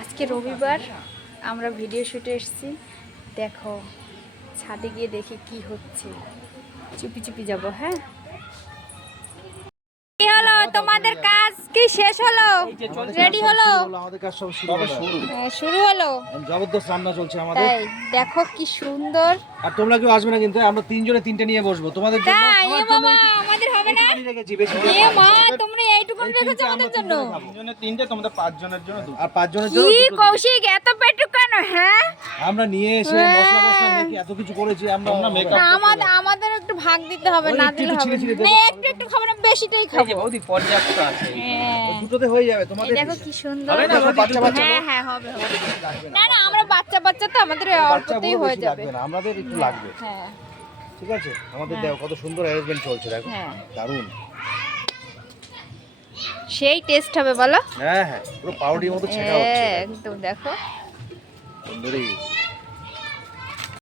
আজকে রবিবার আমরা ভিডিও শুটে এসেছি। দেখো ছাদে গিয়ে দেখি কি হচ্ছে। চুপি চুপি যাব। হ্যাঁ, কি হলো তোমাদের কাজ কি শেষ হলো? রেডি হলো? আমাদের কাজ সব শুরু হলো। শুরু হলো। জবরদস্ত রান্না চলছে আমাদের। তাই দেখো কি সুন্দর। আর তোমরা কেউ আসবে না কিন্তু, আমরা তিনজনে তিনটে নিয়ে বসবো তোমাদের জন্য। তাই আমার এ জন্য বাবা, আমাদের হবে না? একটুখানি রেখেছি, বেশি এ মা, তোমরা এইটুকুন রেখেছো আমাদের জন্য? তিনজনে তিনটে, তোমাদের পাঁচজনের জন্য দুটো। আর পাঁচজনের জন্য কি দুটো। কৌশিক, এত পেটু কেন? হ্যাঁ, আমরা নিয়ে এসে মশলা মশলা মেখে এত কিছু করেছি আমরা মেকআপ। না আমাদের একটু ভাগ দিতে হবে, না দিলে হবে না। না, একটু একটু খাবো না, বেশিটাই খাবো। বৌদি পর্যাপ্ত আছে, হ্যাঁ, দুটোতে হয়ে যাবে এই তোমাদের। দেখো কি সুন্দর। হবে না, বাচ্চা বাচ্চা হ্যাঁ হ্যাঁ, হবে হবে। না না, আমরা বাচ্চা বাচ্চা তো, আমাদের অল্পতেই হয়ে যাবে। না, আমাদের একটু লাগবে। হ্যাঁ ঠিক আছে, আমাদের দেখো কত সুন্দর অ্যারেঞ্জমেন্ট চলছে, দেখো হ্যাঁ, দারুণ। সেই টেস্ট হবে বলো। হ্যাঁ হ্যাঁ, পুরো পাউডারের মতো ছেঁকা হচ্ছে, একদম দেখো। সুন্দরী।